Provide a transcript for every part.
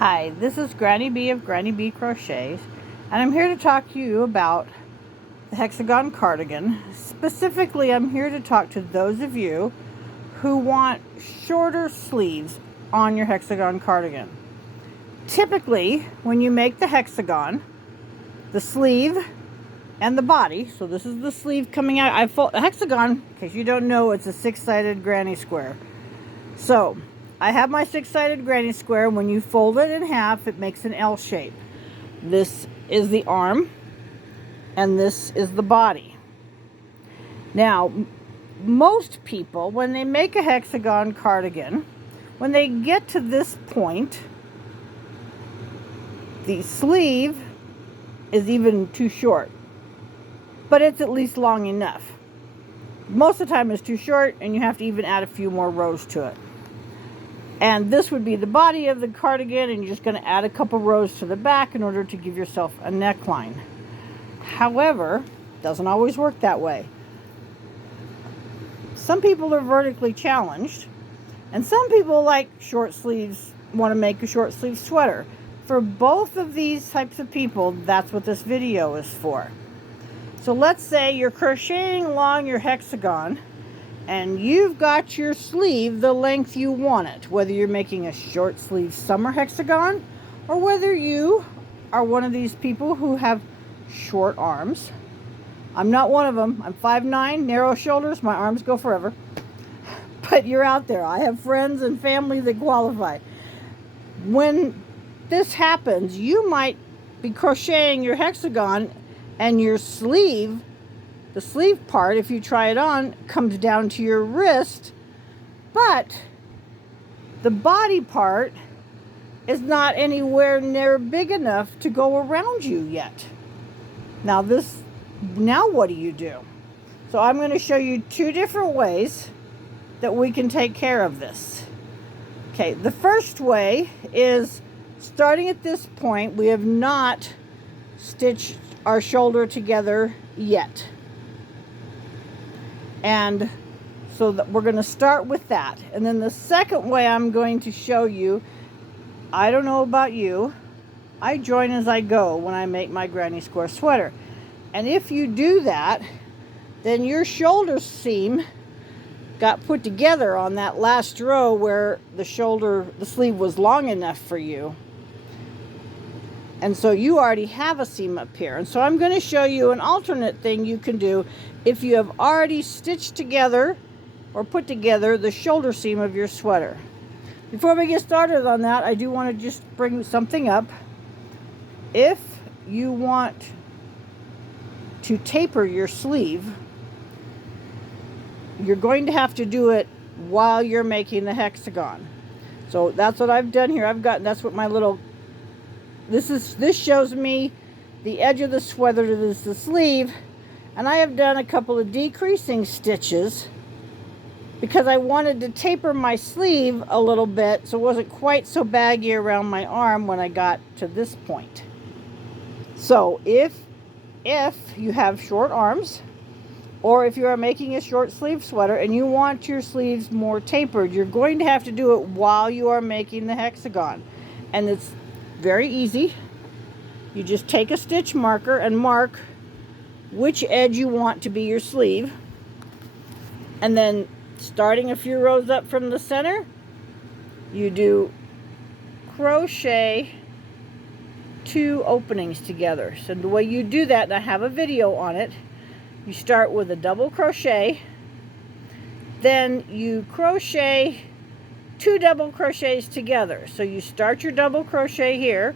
Hi, this is Granny B of Granny B Crochets, and I'm here to talk to you about the Hexagon cardigan. Specifically, I'm here to talk to those of you who want shorter sleeves on your Hexagon cardigan. Typically, when you make the hexagon, the sleeve and the body, so this is the sleeve coming out. The hexagon, in case you don't know, it's a six-sided granny square. So I have my six-sided granny square. When you fold it in half, it makes an L shape. This is the arm, and this is the body. Now, most people, when they make a hexagon cardigan, when they get to this point, the sleeve is even too short, but it's at least long enough. Most of the time it's too short, and you have to even add a few more rows to it. And this would be the body of the cardigan, and you're just going to add a couple rows to the back in order to give yourself a neckline. However, it doesn't always work that way. Some people are vertically challenged, and some people like short sleeves, want to make a short sleeve sweater. For both of these types of people, that's what this video is for. So let's say you're crocheting along your hexagon, and you've got your sleeve the length you want it, whether you're making a short sleeve summer hexagon or whether you are one of these people who have short arms. I'm not one of them. I'm 5'9", narrow shoulders, my arms go forever. But you're out there. I have friends and family that qualify. When this happens, you might be crocheting your hexagon, and your sleeve, the sleeve part, if you try it on, comes down to your wrist, but the body part is not anywhere near big enough to go around you yet. Now what do you do? So I'm going to show you two different ways that we can take care of this. Okay, the first way is starting at this point. We have not stitched our shoulder together yet. And so we're going to start with that. And then the second way I'm going to show you, I don't know about you, I join as I go when I make my granny square sweater. And if you do that, then your shoulder seam got put together on that last row where the sleeve was long enough for you. And so you already have a seam up here. And so I'm going to show you an alternate thing you can do if you have already stitched together or put together the shoulder seam of your sweater. Before we get started on that, I do want to just bring something up. If you want to taper your sleeve, you're going to have to do it while you're making the hexagon. So that's what I've done here. That's what my little, this shows me the edge of the sweater that is the sleeve, and I have done a couple of decreasing stitches because I wanted to taper my sleeve a little bit so it wasn't quite so baggy around my arm when I got to this point. So if you have short arms, or if you are making a short sleeve sweater and you want your sleeves more tapered, you're going to have to do it while you are making the hexagon. And it's very easy. You just take a stitch marker and mark which edge you want to be your sleeve. And then starting a few rows up from the center, you do crochet 2 openings together. So the way you do that, and I have a video on it, you start with a double crochet, then you crochet 2 double crochets together. So you start your double crochet here,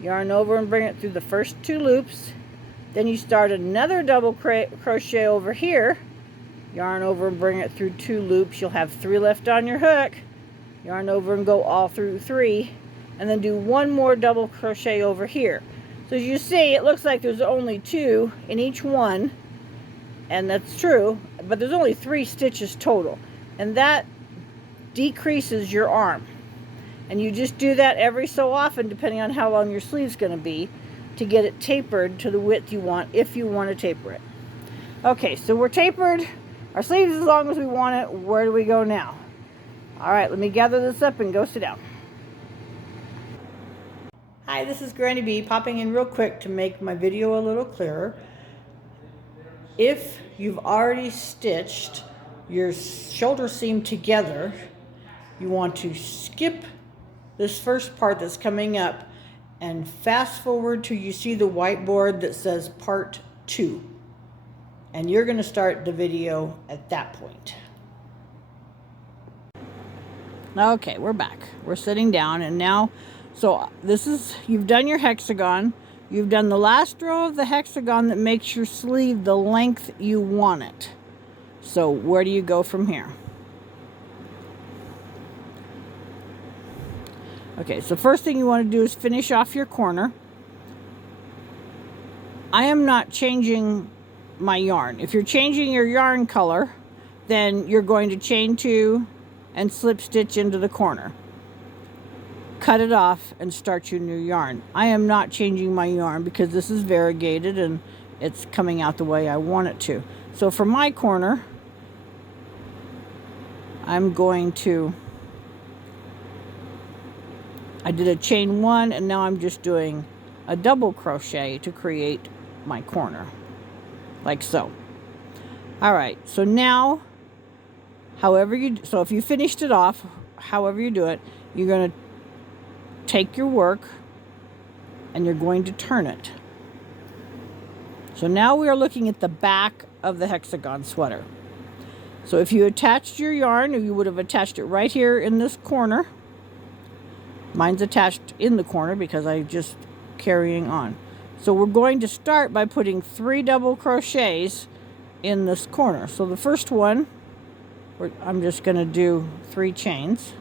yarn over and bring it through the first 2 loops, then you start another double crochet over here, yarn over and bring it through 2 loops. You'll have 3 left on your hook, yarn over and go all through 3, and then do 1 more double crochet over here. So as you see, it looks like there's only 2 in each one, and that's true, but there's only 3 stitches total, and that decreases your arm. And you just do that every so often, depending on how long your sleeve's going to be, to get it tapered to the width you want, if you want to taper it. Okay, so we're tapered, our sleeves as long as we want it. Where do we go now? All right, let me gather this up and go sit down. Hi, this is Granny B popping in real quick to make my video a little clearer. If you've already stitched your shoulder seam together, you want to skip this first part that's coming up and fast forward till you see the whiteboard that says part 2. And you're going to start the video at that point. Okay, we're back. We're sitting down and now, so this is, you've done your hexagon. You've done the last row of the hexagon that makes your sleeve the length you want it. So where do you go from here? Okay, so first thing you want to do is finish off your corner. I am not changing my yarn. If you're changing your yarn color, then you're going to chain 2 and slip stitch into the corner. Cut it off and start your new yarn. I am not changing my yarn because this is variegated and it's coming out the way I want it to. So for my corner, I'm going to, I did a chain 1 and now I'm just doing a double crochet to create my corner, like so. All right, so now, however you, so if you finished it off, however you do it, you're going to take your work and you're going to turn it. So now we are looking at the back of the hexagon sweater. So if you attached your yarn, you would have attached it right here in this corner. Mine's attached in the corner because I just carrying on. So we're going to start by putting 3 double crochets in this corner. So the first one, I'm just going to do 3 chains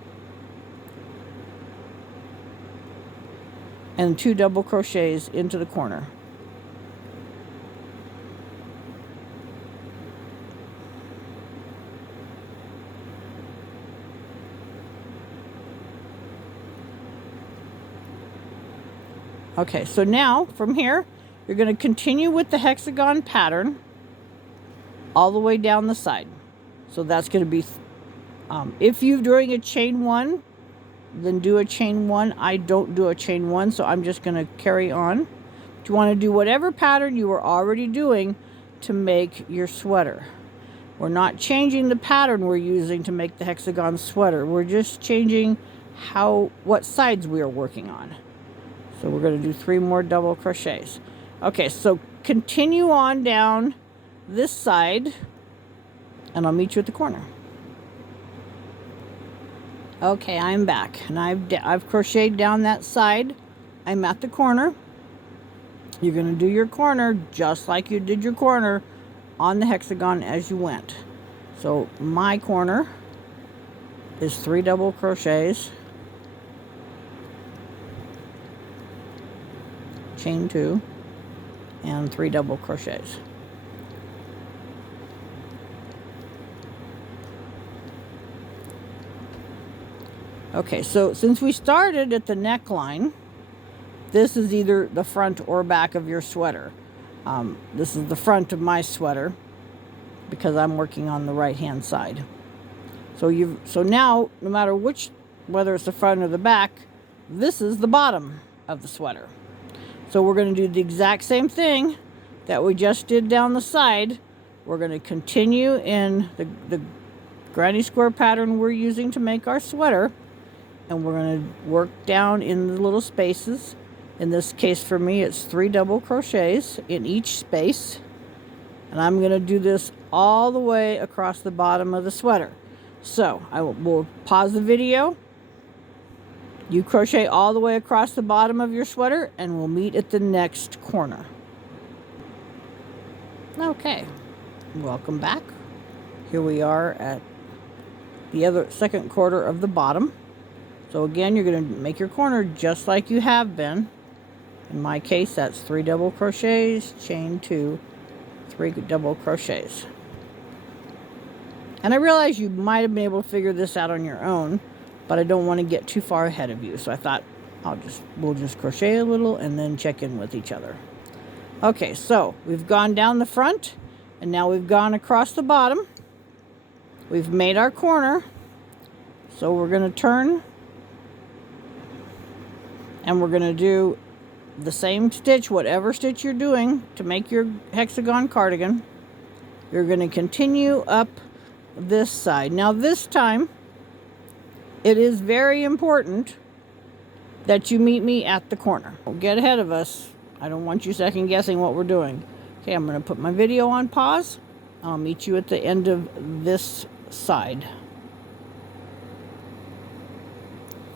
and 2 double crochets into the corner. Okay, so now from here, you're going to continue with the hexagon pattern all the way down the side. So that's going to be, if you're doing a chain 1, then do a chain 1. I don't do a chain 1, so I'm just going to carry on. You want to do whatever pattern you were already doing to make your sweater. We're not changing the pattern we're using to make the hexagon sweater. We're just changing what sides we are working on. So we're going to do 3 more double crochets. Okay, so continue on down this side and I'll meet you at the corner. Okay, I'm back and I've crocheted down that side. I'm at the corner. You're going to do your corner just like you did your corner on the hexagon as you went. So my corner is 3 double crochets, chain 2, and 3 double crochets. Okay, so since we started at the neckline, this is either the front or back of your sweater. This is the front of my sweater because I'm working on the right hand side. So now, no matter whether it's the front or the back, this is the bottom of the sweater. So we're going to do the exact same thing that we just did down the side. We're going to continue in the granny square pattern we're using to make our sweater. And we're going to work down in the little spaces. In this case for me, it's 3 double crochets in each space. And I'm going to do this all the way across the bottom of the sweater. So we'll pause the video. You crochet all the way across the bottom of your sweater and we'll meet at the next corner. Okay, welcome back. Here we are at the second quarter of the bottom. So again, you're going to make your corner just like you have been. In my case, that's 3 double crochets, chain 2, 3 double crochets. And I realize you might have been able to figure this out on your own, but I don't want to get too far ahead of you. So I thought we'll just crochet a little and then check in with each other. Okay, so we've gone down the front and now we've gone across the bottom. We've made our corner. So we're going to turn And we're going to do the same stitch, whatever stitch you're doing to make your hexagon cardigan. You're going to continue up this side. Now this time, it is very important that you meet me at the corner. Don't get ahead of us. I don't want you second guessing what we're doing. Okay, I'm going to put my video on pause. I'll meet you at the end of this side.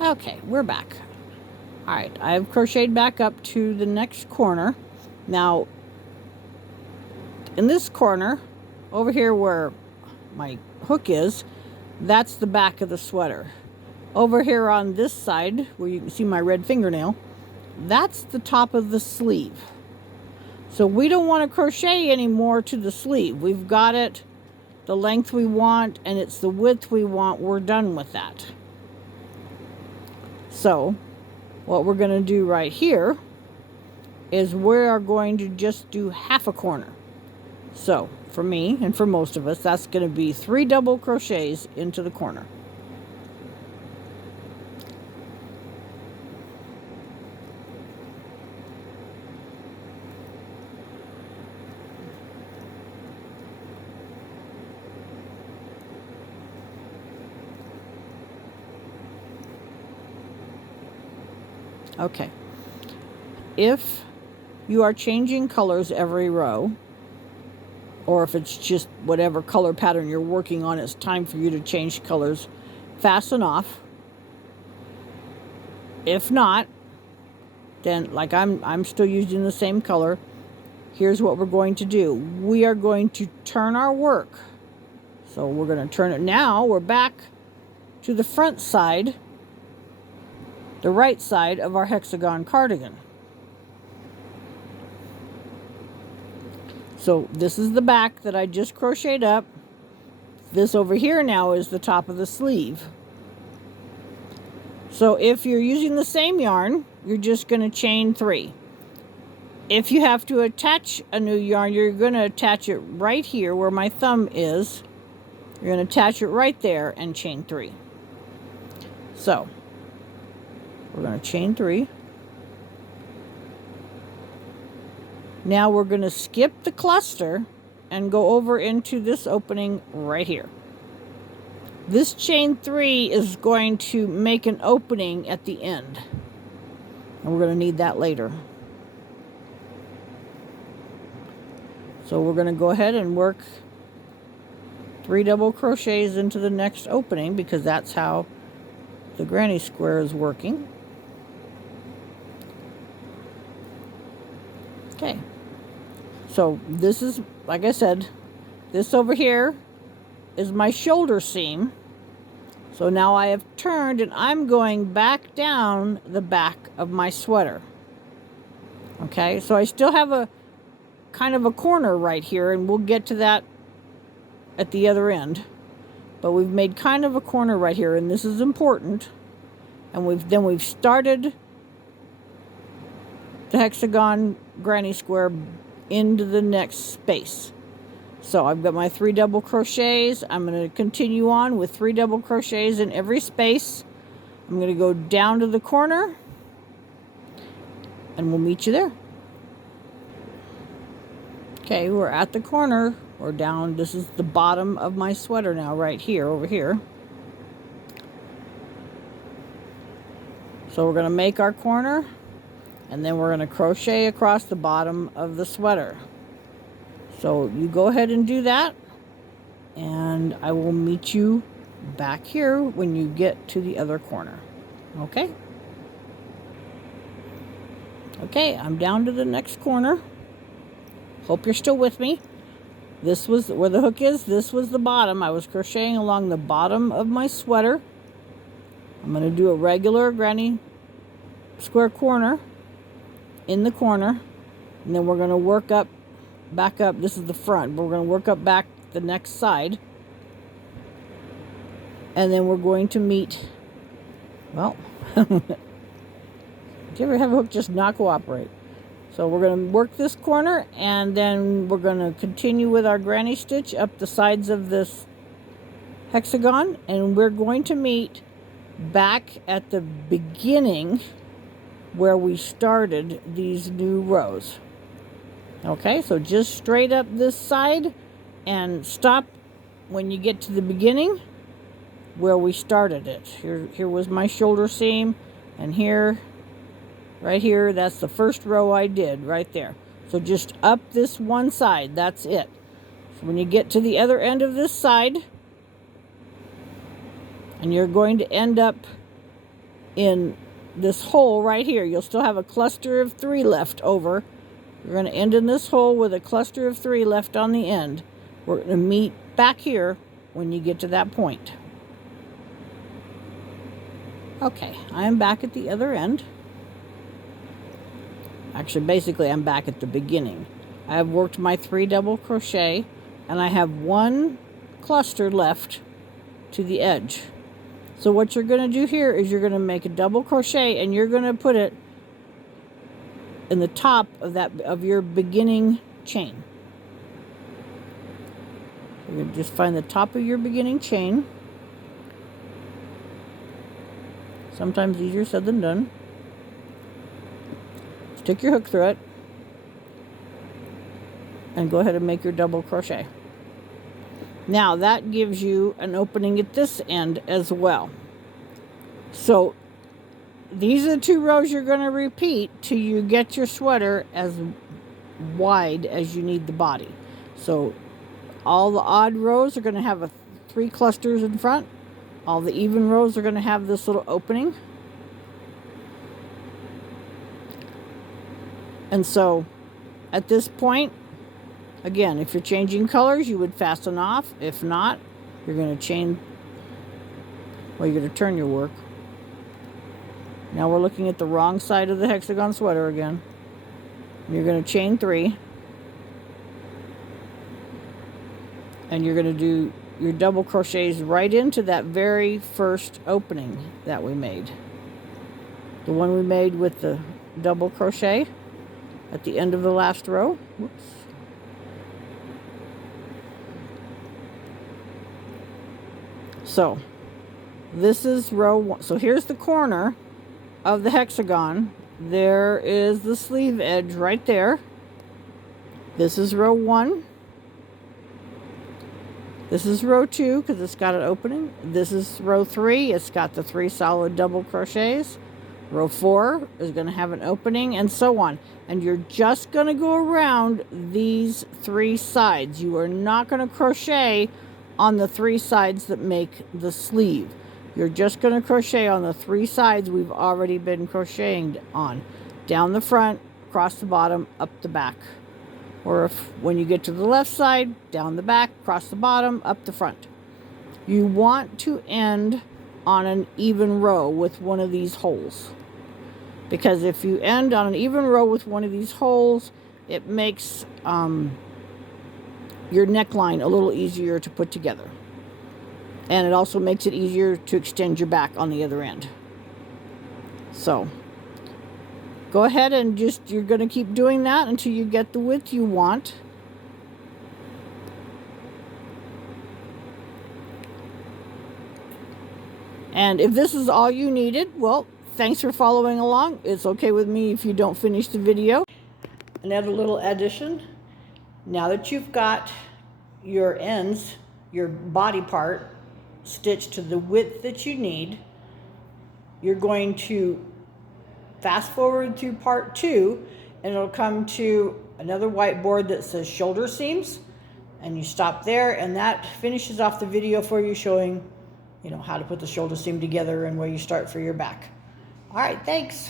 Okay, we're back. All right, I've crocheted back up to the next corner. Now, in this corner, over here where my hook is, that's the back of the sweater. Over here on this side, where you can see my red fingernail, that's the top of the sleeve. So we don't want to crochet anymore to the sleeve. We've got it the length we want, and it's the width we want. We're done with that. So what we're going to do right here is we are going to just do half a corner. So for me, and for most of us, that's going to be 3 double crochets into the corner. Okay. If you are changing colors every row, or if it's just whatever color pattern you're working on, it's time for you to change colors, fasten off. If not, then like I'm still using the same color. Here's what we're going to do. We are going to turn our work. So we're going to turn it now. We're back to the front side, the right side of our hexagon cardigan. So this is the back that I just crocheted up. This over here now is the top of the sleeve. So if you're using the same yarn, you're just going to chain 3. If you have to attach a new yarn, you're going to attach it right here where my thumb is. You're going to attach it right there and chain 3. So we're going to chain 3. Now we're going to skip the cluster and go over into this opening right here. This chain 3 is going to make an opening at the end. And we're going to need that later. So we're going to go ahead and work 3 double crochets into the next opening, because that's how the granny square is working. Okay. So this is, like I said, this over here is my shoulder seam. So now I have turned and I'm going back down the back of my sweater. Okay, so I still have a kind of a corner right here, and we'll get to that at the other end. But we've made kind of a corner right here, and this is important. And we've started the hexagon granny square into the next space. So I've got my 3 double crochets. I'm going to continue on with 3 double crochets in every space. I'm going to go down to the corner, and we'll meet you there. Okay, we're at the corner. We're down. This is the bottom of my sweater now, right here, over here. So we're going to make our corner, and then we're going to crochet across the bottom of the sweater. So you go ahead and do that, and I will meet you back here when you get to the other corner. Okay? Okay, I'm down to the next corner. Hope you're still with me. This was where the hook is. This was the bottom. I was crocheting along the bottom of my sweater. I'm going to do a regular granny square corner in the corner, and then we're going to work up, back up. This is the front, but we're going to work up back the next side, and then we're going to meet, well, do you ever have a hook just not cooperate? So we're going to work this corner, and then we're going to continue with our granny stitch up the sides of this hexagon, and we're going to meet back at the beginning where we started these new rows. Okay, so just straight up this side and stop when you get to the beginning where we started it. Here was my shoulder seam, and here, right here, that's the first row I did right there. So just up this one side, that's it. So when you get to the other end of this side, and you're going to end up in this hole right here, you'll still have a cluster of 3 left over. You're going to end in this hole with a cluster of 3 left on the end. We're going to meet back here when you get to that point. Okay, I am back at the other end. Actually, basically, I'm back at the beginning. I have worked my 3 double crochet, and I have 1 cluster left to the edge. So what you're going to do here is you're going to make a double crochet, and you're going to put it in the top of your beginning chain. You're going to just find the top of your beginning chain. Sometimes easier said than done. Stick your hook through it and go ahead and make your double crochet. Now that gives you an opening at this end as well. So these are the 2 rows you're going to repeat till you get your sweater as wide as you need the body. So all the odd rows are going to have 3 clusters in front. All the even rows are going to have this little opening. And so at this point, again, if you're changing colors, you would fasten off. If not, you're going to chain, well, you're going to turn your work. Now we're looking at the wrong side of the hexagon sweater again. You're going to chain 3. And you're going to do your double crochets right into that very first opening that we made. The one we made with the double crochet at the end of the last row. Whoops. So this is row 1. So here's the corner of the hexagon. There is the sleeve edge right there. This is row 1. This is row 2 because it's got an opening. This is row 3. It's got the 3 solid double crochets. Row 4 is going to have an opening, and so on. And you're just going to go around these 3 sides. You are not going to crochet on the 3 sides that make the sleeve. You're just going to crochet on the 3 sides we've already been crocheting on. Down the front, across the bottom, up the back. Or if when you get to the left side, down the back, across the bottom, up the front. You want to end on an even row with one of these holes. Because if you end on an even row with one of these holes, it makes your neckline a little easier to put together. And it also makes it easier to extend your back on the other end. So go ahead and you're going to keep doing that until you get the width you want. And if this is all you needed, well, thanks for following along. It's okay with me if you don't finish the video. Another little addition. Now that you've got your ends, your body part, stitched to the width that you need, you're going to fast forward through part 2, and it'll come to another whiteboard that says shoulder seams, and you stop there, and that finishes off the video for you, showing how to put the shoulder seam together and where you start for your back. All right, thanks.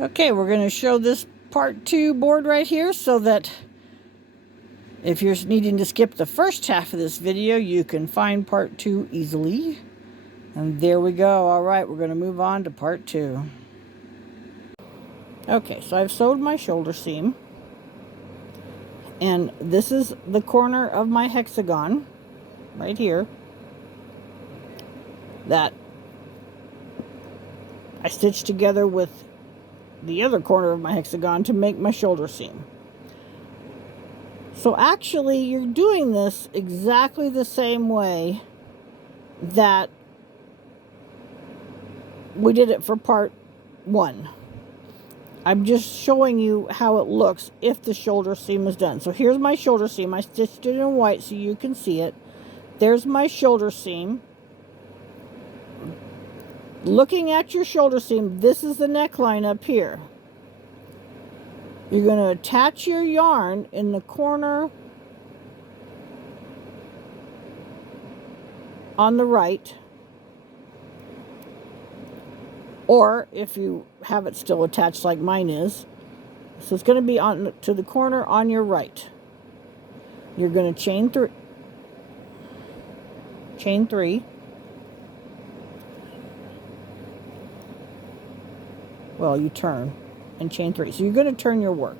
Okay, we're going to show this part 2 board right here so that if you're needing to skip the first half of this video, you can find part 2 easily. And there we go. All right, we're going to move on to part 2. Okay, so I've sewed my shoulder seam. And this is the corner of my hexagon right here that I stitched together with the other corner of my hexagon to make my shoulder seam. So actually, you're doing this exactly the same way that we did it for part 1. I'm just showing you how it looks if the shoulder seam is done. So here's my shoulder seam. I stitched it in white so you can see it. There's my shoulder seam. Looking at your shoulder seam, this is the neckline up here. You're going to attach your yarn in the corner on the right, or if you have it still attached like mine is, so it's going to be on to the corner on your right. You're going to chain 3. Well, you turn and chain 3. So you're going to turn your work.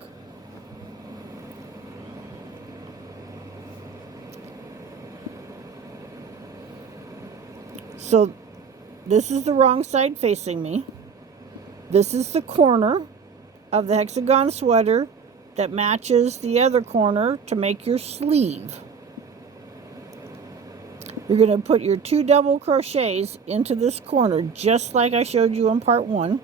So this is the wrong side facing me. This is the corner of the hexagon sweater that matches the other corner to make your sleeve. You're going to put your 2 double crochets into this corner just like I showed you in part 1.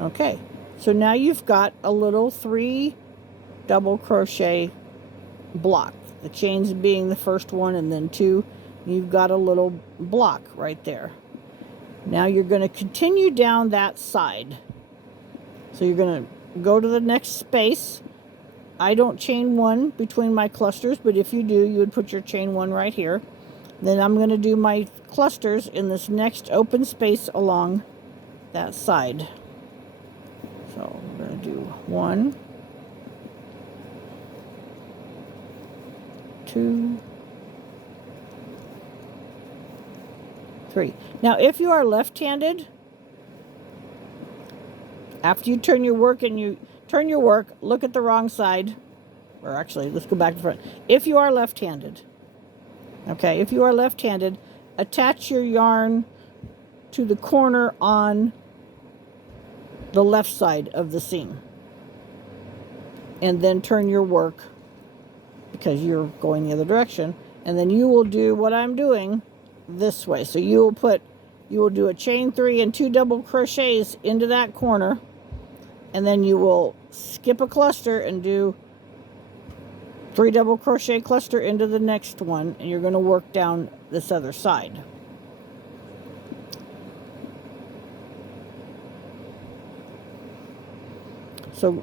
Okay, so now you've got a little 3 double crochet block. The chains being the first one and then 2. You've got a little block right there. Now you're going to continue down that side. So you're going to go to the next space. I don't chain 1 between my clusters, but if you do, you would put your chain 1 right here. Then I'm going to do my clusters in this next open space along that side. So we're going to do 1, 2, 3. Now, if you are left-handed, after you turn your work and you turn your work, look at the wrong side. Or actually, let's go back to front. If you are left-handed, okay, if you are left-handed, attach your yarn to the corner on the left side of the seam. And then turn your work because you're going the other direction. And then you will do what I'm doing this way. So you will do a chain 3 and 2 double crochets into that corner, and then you will skip a cluster and do 3 double crochet cluster into the next one, and you're going to work down this other side. So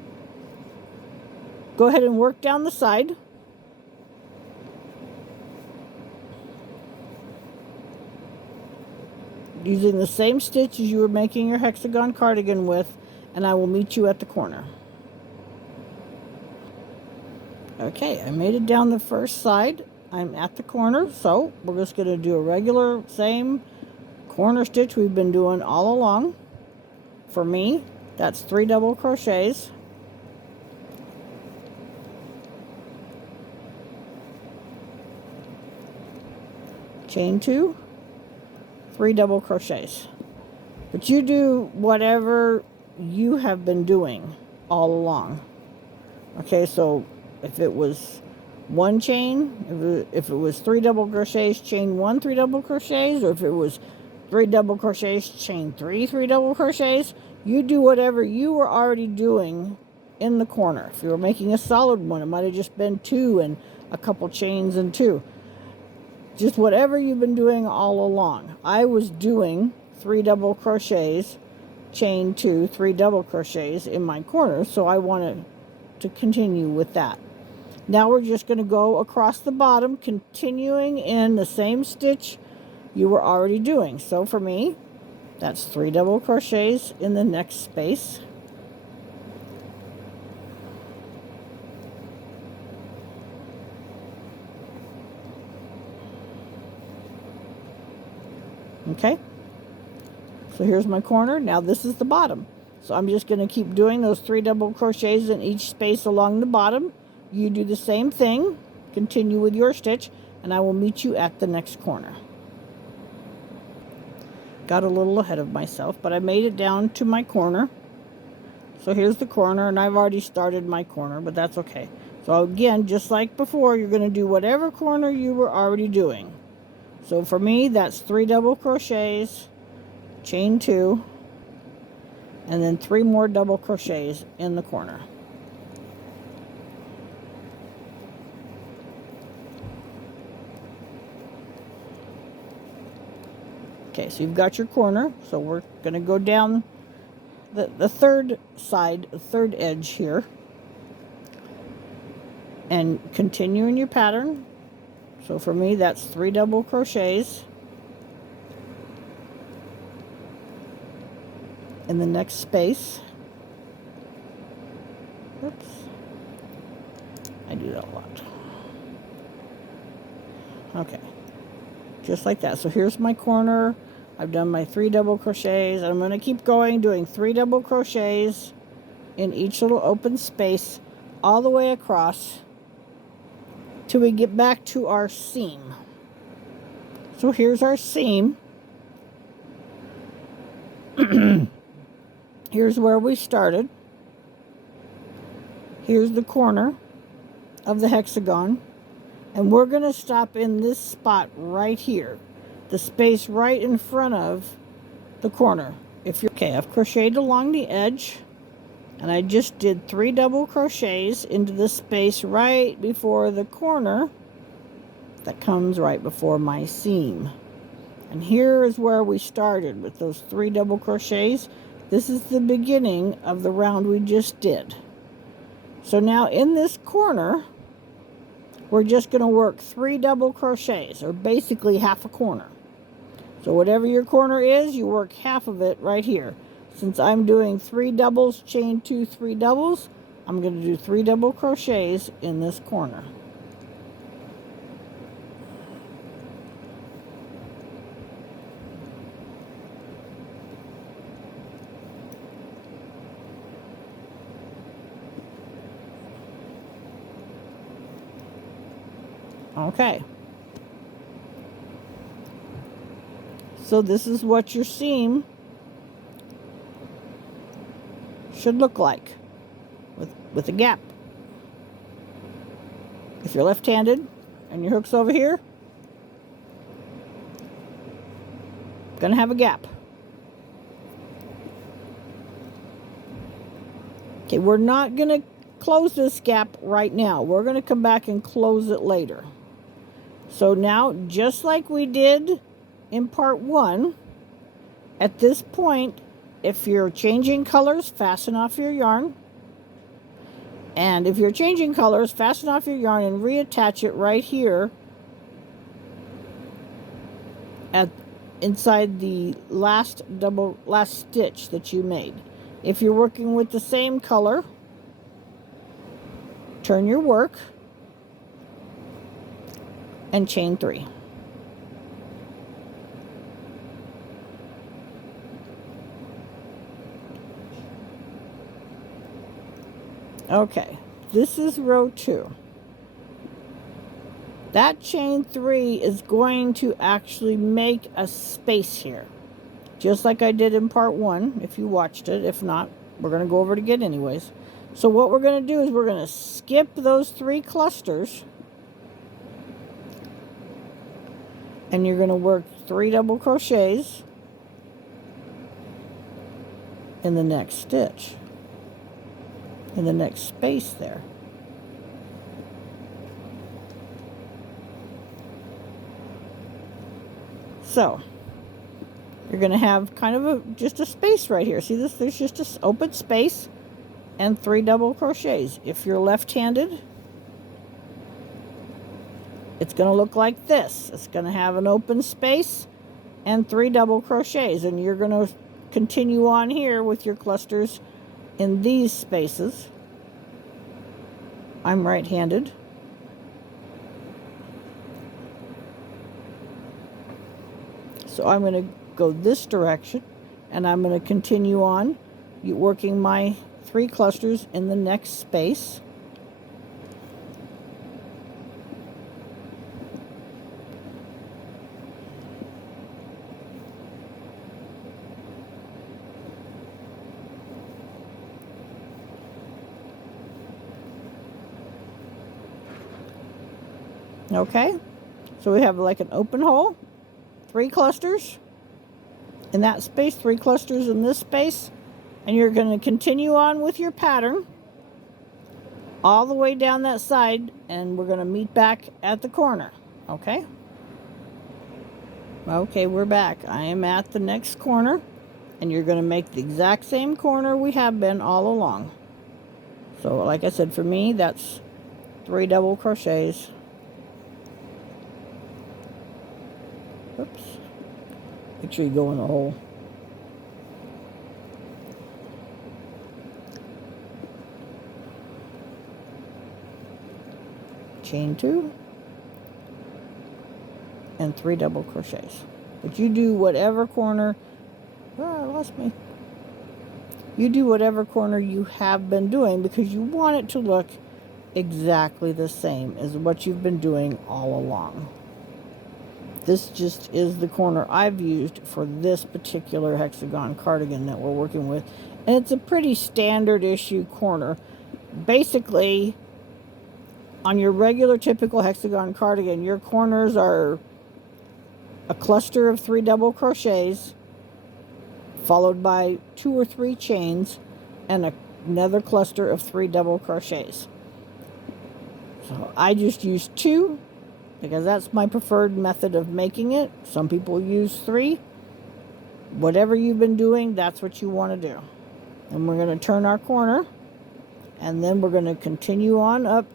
go ahead and work down the side. Using the same stitch as you were making your hexagon cardigan with, and I will meet you at the corner. Okay, I made it down the first side. I'm at the corner, so we're just going to do a regular same corner stitch we've been doing all along. For me, that's 3 double crochets. Chain 2. 3 double crochets. But you do whatever you have been doing all along. Okay, so if it was 1 chain, if it was 3 double crochets, chain 1 3 double crochets, or if it was 3 double crochets, chain 3 3 double crochets, you do whatever you were already doing in the corner. If you were making a solid one, it might have just been 2 and a couple chains and 2. Just whatever you've been doing all along. I was doing 3 double crochets, chain 2, 3 double crochets in my corner, so I wanted to continue with that. Now we're just going to go across the bottom, continuing in the same stitch you were already doing. So for me, that's 3 double crochets in the next space. Okay, so here's my corner. Now this is the bottom. So I'm just going to keep doing those 3 double crochets in each space along the bottom. You do the same thing, continue with your stitch, and I will meet you at the next corner. Got a little ahead of myself, but I made it down to my corner. So here's the corner, and I've already started my corner, but that's okay. So again, just like before, you're going to do whatever corner you were already doing. So for me, that's 3 double crochets, chain 2, and then 3 more double crochets in the corner. Okay, so you've got your corner. So we're going to go down the third side, the third edge here, and continue in your pattern. So for me, that's 3 double crochets in the next space. Oops, I do that a lot. Okay, just like that. So here's my corner. I've done my 3 double crochets. I'm going to keep going, doing 3 double crochets in each little open space all the way across till we get back to our seam. So here's our seam. Here's where we started. Here's the corner of the hexagon. And we're going to stop in this spot right here. The space right in front of the corner. Okay, I've crocheted along the edge. And I just did 3 double crochets into the space right before the corner that comes right before my seam. And here is where we started with those 3 double crochets. This is the beginning of the round we just did. So now in this corner, we're just going to work 3 double crochets, or basically half a corner. So whatever your corner is, you work half of it right here. Since I'm doing 3 doubles, chain 2, 3 doubles, I'm going to do 3 double crochets in this corner. Okay. So this is what your seam should look like with a gap. If you're left-handed and your hook's over here, gonna have a gap. Okay, we're not gonna close this gap right now. We're gonna come back and close it later. So now, just like we did in part 1, at this point, if you're changing colors, fasten off your yarn. And if you're changing colors, fasten off your yarn and reattach it right here inside the last stitch that you made. If you're working with the same color, turn your work and chain 3. Okay, this is row 2. That chain 3 is going to actually make a space here, just like I did in part 1, if you watched it. If not, we're going to go over it again anyways. So what we're going to do is we're going to skip those 3 clusters, and you're going to work 3 double crochets in the next stitch, in the next space there. So you're going to have kind of just a space right here. See this? There's just an open space and 3 double crochets. If you're left-handed, it's going to look like this. It's going to have an open space and 3 double crochets, and you're going to continue on here with your clusters in these spaces. I'm right-handed. So I'm going to go this direction, and I'm going to continue on working my 3 clusters in the next space. Okay, so we have like an open hole, 3 clusters in that space, 3 clusters in this space, and you're going to continue on with your pattern all the way down that side, and we're going to meet back at the corner. Okay? Okay, we're back. I am at the next corner, and you're going to make the exact same corner we have been all along. So like I said, for me, that's 3 double crochets. Oops. Make sure you go in the hole. Chain 2 and 3 double crochets. But you do whatever corner, I lost me. You do whatever corner you have been doing, because you want it to look exactly the same as what you've been doing all along. This just is the corner I've used for this particular hexagon cardigan that we're working with. And it's a pretty standard issue corner. Basically, on your regular typical hexagon cardigan, your corners are a cluster of 3 double crochets followed by 2 or 3 chains and another cluster of 3 double crochets. So I just use 2 because that's my preferred method of making it. Some people use 3. Whatever you've been doing, that's what you want to do. And we're going to turn our corner, and then we're going to continue on up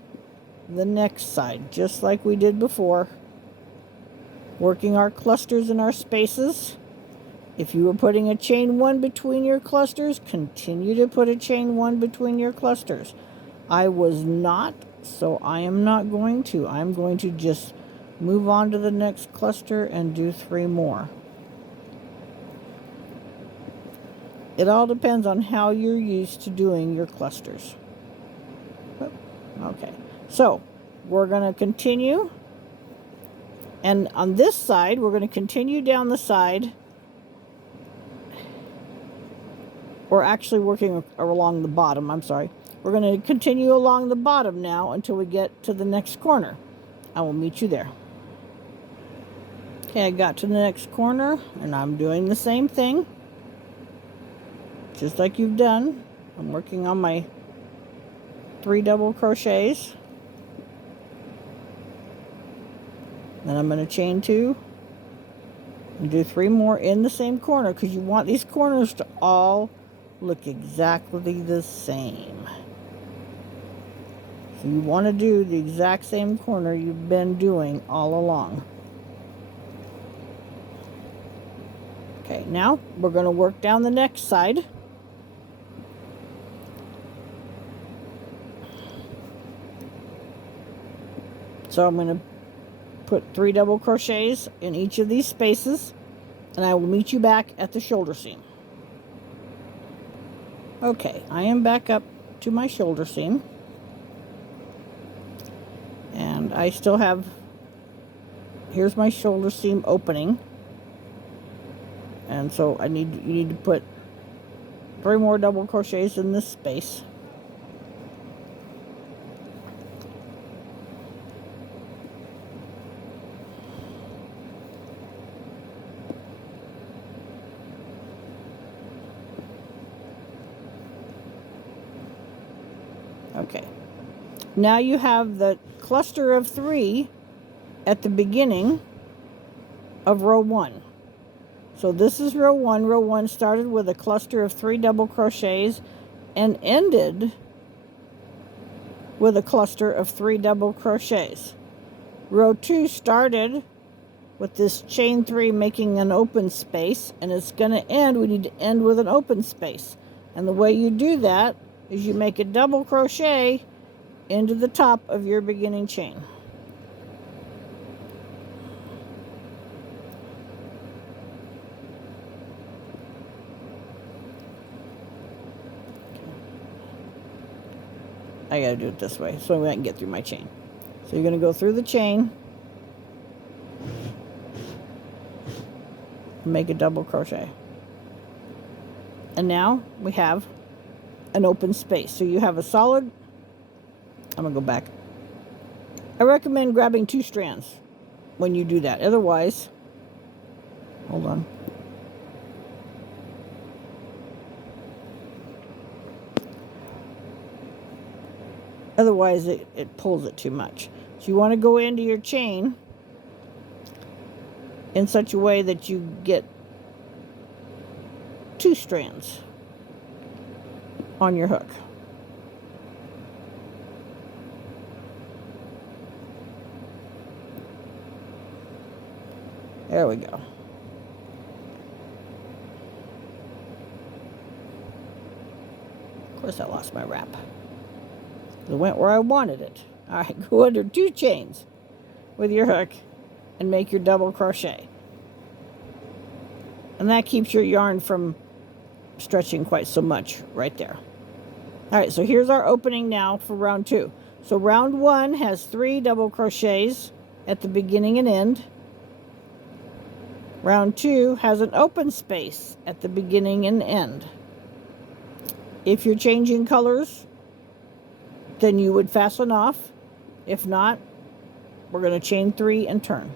the next side, just like we did before, working our clusters and our spaces. If you were putting a chain 1 between your clusters, continue to put a chain 1 between your clusters. I was not, so I am not going to. I'm going to just move on to the next cluster and do 3 more. It all depends on how you're used to doing your clusters. Okay, so we're going to continue, and on this side we're going to continue down the side. We're actually working along the bottom, I'm sorry. We're going to continue along the bottom now until we get to the next corner. I will meet you there. Okay, I got to the next corner, and I'm doing the same thing, just like you've done. I'm working on my 3 double crochets. Then I'm going to chain 2 and do 3 more in the same corner, because you want these corners to all look exactly the same. So you want to do the exact same corner you've been doing all along. Okay, now we're going to work down the next side. So I'm going to put 3 double crochets in each of these spaces, and I will meet you back at the shoulder seam. Okay, I am back up to my shoulder seam, and I still have, here's my shoulder seam opening, and so you need to put 3 more double crochets in this space. Okay, now you have the cluster of 3 at the beginning of row 1. So this is row 1. Row 1 started with a cluster of 3 double crochets and ended with a cluster of 3 double crochets. Row 2 started with this chain 3 making an open space, and it's going to end, we need to end with an open space. And the way you do that is you make a double crochet into the top of your beginning chain. I gotta do it this way so I can get through my chain. So you're gonna go through the chain, make a double crochet, and now we have an open space. So you have a solid, I'm gonna go back. I recommend grabbing 2 strands when you do that. Otherwise, hold on. Otherwise, it pulls it too much. So you want to go into your chain in such a way that you get 2 strands on your hook. There we go. Of course, I lost my wrap. It went where I wanted it. All right, go under 2 chains with your hook and make your double crochet. And that keeps your yarn from stretching quite so much right there. All right, so here's our opening now for round 2. So round 1 has 3 double crochets at the beginning and end. Round 2 has an open space at the beginning and end. If you're changing colors, then you would fasten off. If not, we're going to chain 3 and turn.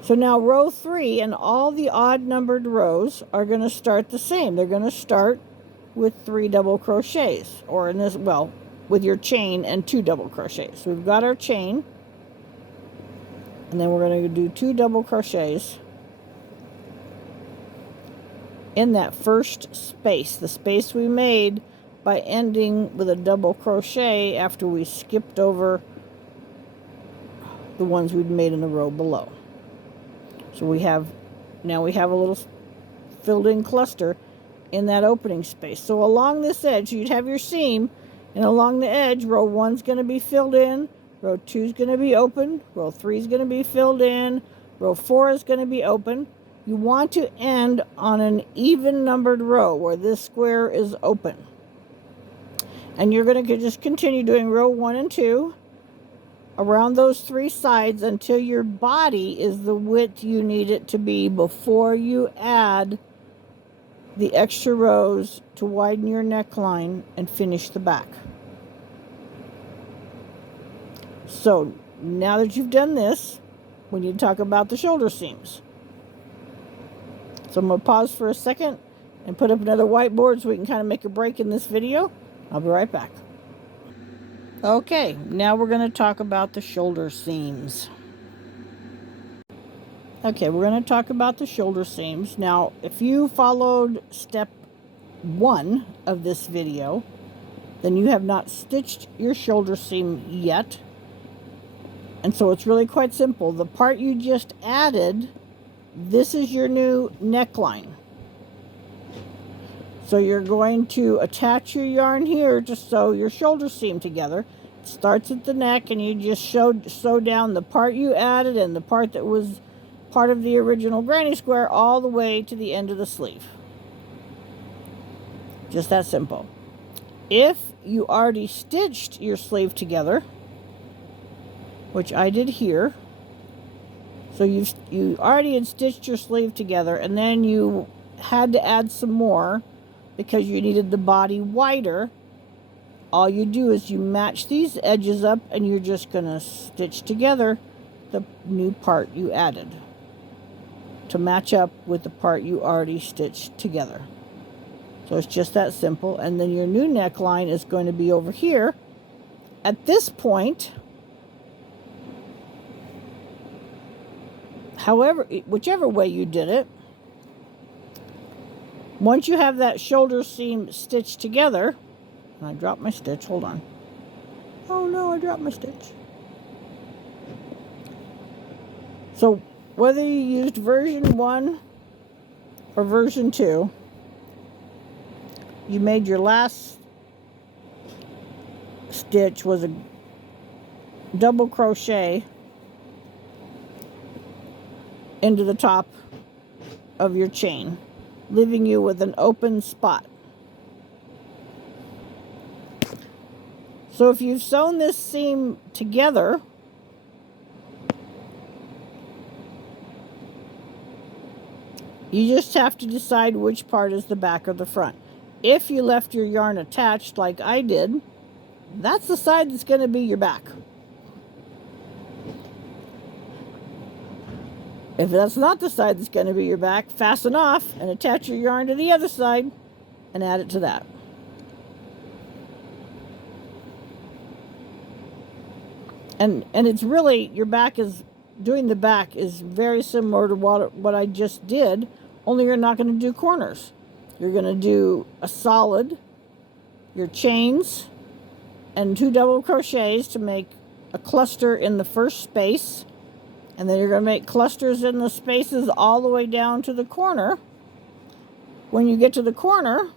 So now row 3 and all the odd numbered rows are going to start the same. They're going to start with 3 double crochets, or in this, well, with your chain and 2 double crochets. So we've got our chain, and then we're going to do 2 double crochets in that first space, the space we made by ending with a double crochet after we skipped over the ones we'd made in the row below. So now we have a little filled in cluster in that opening space. So along this edge, you'd have your seam, and along the edge, row 1's going to be filled in, row 2's going to be open, row 3's going to be filled in, row 4 is going to be open. You want to end on an even numbered row where this square is open. And you're going to just continue doing row 1 and 2 around those 3 sides until your body is the width you need it to be before you add the extra rows to widen your neckline and finish the back. So now that you've done this, we need to talk about the shoulder seams. So I'm going to pause for a second and put up another whiteboard so we can kind of make a break in this video. I'll be right back. Okay, now we're going to talk about the shoulder seams. Okay, we're going to talk about the shoulder seams. Now, if you followed step 1 of this video, then you have not stitched your shoulder seam yet. And so it's really quite simple. The part you just added, this is your new neckline. So you're going to attach your yarn here to sew your shoulder seam together. It starts at the neck, and you just sew down the part you added and the part that was part of the original granny square all the way to the end of the sleeve. Just that simple. If you already stitched your sleeve together, which I did here, so you already had stitched your sleeve together, and then you had to add some more because you needed the body wider, all you do is you match these edges up, and you're just going to stitch together the new part you added to match up with the part you already stitched together. So it's just that simple. And then your new neckline is going to be over here. At this point, however, whichever way you did it, once you have that shoulder seam stitched together, and I dropped my stitch, hold on. Oh no, I dropped my stitch. So whether you used version 1 or version 2, you made your last stitch was a double crochet into the top of your chain, leaving you with an open spot. So if you've sewn this seam together, You just have to decide which part is the back or the front. If you left your yarn attached like I did, that's the side that's going to be your back. If that's not the side that's going to be your back, fasten off and attach your yarn to the other side and add it to that. And it's really, your back is, doing the back is very similar to what I just did, only you're not going to do corners. You're going to do a solid, your chains, and 2 double crochets to make a cluster in the first space. And then you're going to make clusters in the spaces all the way down to the corner. When you get to the corner,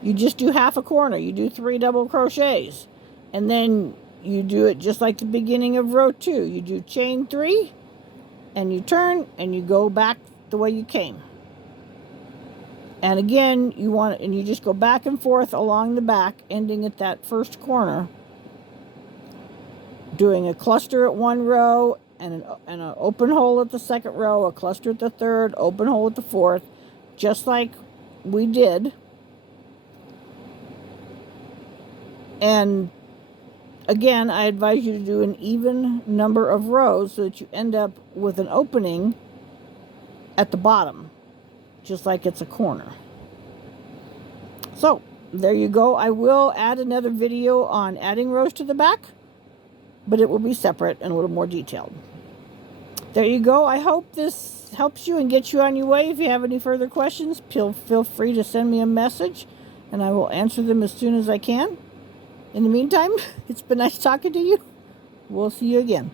you just do half a corner. You do 3 double crochets. And then you do it just like the beginning of row 2. You do chain 3, and you turn, and you go back the way you came. And again, you just go back and forth along the back, ending at that first corner, doing a cluster at one row and an open hole at the second row, a cluster at the third, open hole at the fourth, just like we did. And again, I advise you to do an even number of rows so that you end up with an opening at the bottom, just like it's a corner. So there you go. I will add another video on adding rows to the back, but it will be separate and a little more detailed. There you go. I hope this helps you and gets you on your way. If you have any further questions, feel free to send me a message, and I will answer them as soon as I can. In the meantime, it's been nice talking to you. We'll see you again.